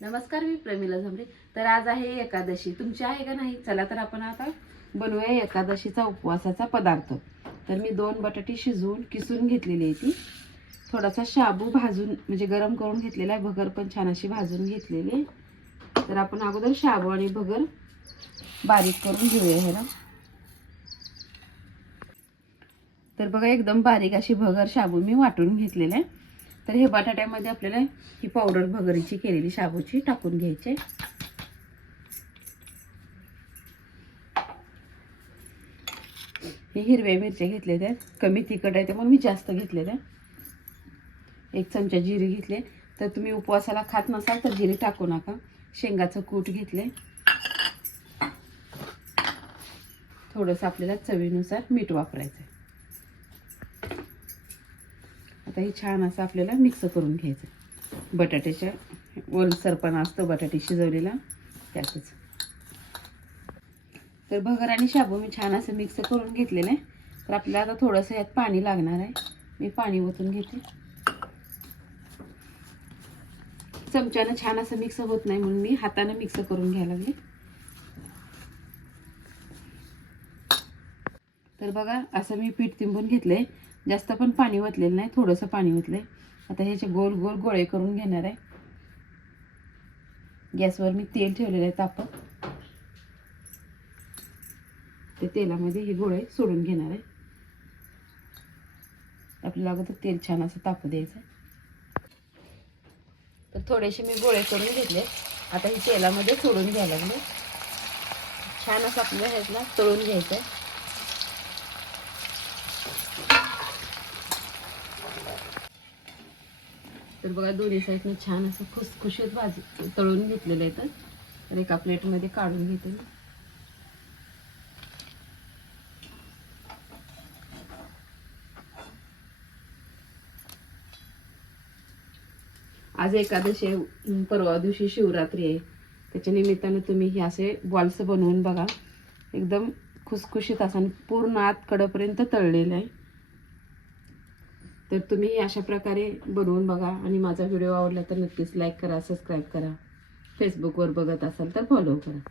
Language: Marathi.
नमस्कार मी प्रमिला झांबरे तर आज आहे एकादशी. तुमची आहे का नाही? चला तर आपण आता बनवूया एकादशीचा उपवासाचा पदार्थ. तर मी दोन बटाटे शिजवून किसून घेतलेली आहे ती. थोडासा शाबू भाजून म्हणजे गरम करून घेतलेला आहे. भगर पण छान अशी भाजून घेतलेली आहे. तर आपण अगोदर शाबू आणि भगर बारीक करून घेऊया ह्याला. तर बघा एकदम बारीक अशी भगर शाबू मी वाटून घेतलेला आहे. तर हे बटाट्यामध्ये आपल्याला ही पावडर भगरीची केलेली शाबूची टाकून घ्यायची. हे हिरव्या मिरच्या घेतलेल्या आहेत. कमी तिखट आहे त्यामुळे मी जास्त घेतलेल्या एक चमचा जिरे घेतले. तर तुम्ही उपवासाला खात नसाल तर जिरे टाकू नका. शेंगाचं कूट घेतले. थोडंसं आपल्याला चवीनुसार मीठ वापरायचं आहे आता हे छान असं आपल्याला मिक्स करून घ्यायचं. बटाट्याच्या ओलसरपणा असतो बटाटे शिजवलेला त्यातच. तर भगर आणि शाबू मी छान असं मिक्स करून घेतलेलं आहे. तर आपल्याला आता थोडंसं यात पाणी लागणार आहे. मी पाणी ओतून घेते. चमच्यानं छान असं मिक्स होत नाही म्हणून मी हातानं मिक्स करून घ्यायला लागले. तर बघा असं मी पीठ तिंबून घेतलंय. जास्त पण पाणी ओतलेलं नाही थोडंसं पाणी ओतलंय. आता ह्याचे गोल गोल गोळे करून घेणार आहे. गॅसवर मी तेल ठेवलेलं आहे तापत ते तेलामध्ये हे गोळे सोडून घेणार आहे. आपल्याला अगोदर तेल छान असं तापू द्यायचं तर थोडेसे मी गोळे करून घेतले. आता हे तेलामध्ये सोडून घ्यायला लागले. छान असं आपल्याला ह्याला तळून घ्यायचं आहे. तर बघा दोन्ही साईडनं छान असं खुसखुशीत भाजी तळून घेतलेलं आहे तर. एका प्लेटमध्ये काढून घेते मी. आज एकादशी आहे, परवा दिवशी शिवरात्री आहे. त्याच्या निमित्तानं तुम्ही हे असे बॉल्स बनवून बघा. एकदम खुसखुशीत असं आणि पूर्ण आत कडपर्यंत तळलेलं आहे. तर तुम्ही अशा प्रकारे बनवून बघा आणि माझा व्हिडिओ आवडला तर नक्कीच लाईक करा सबस्क्राईब करा. फेसबुकवर बघत असाल तर फॉलो करा.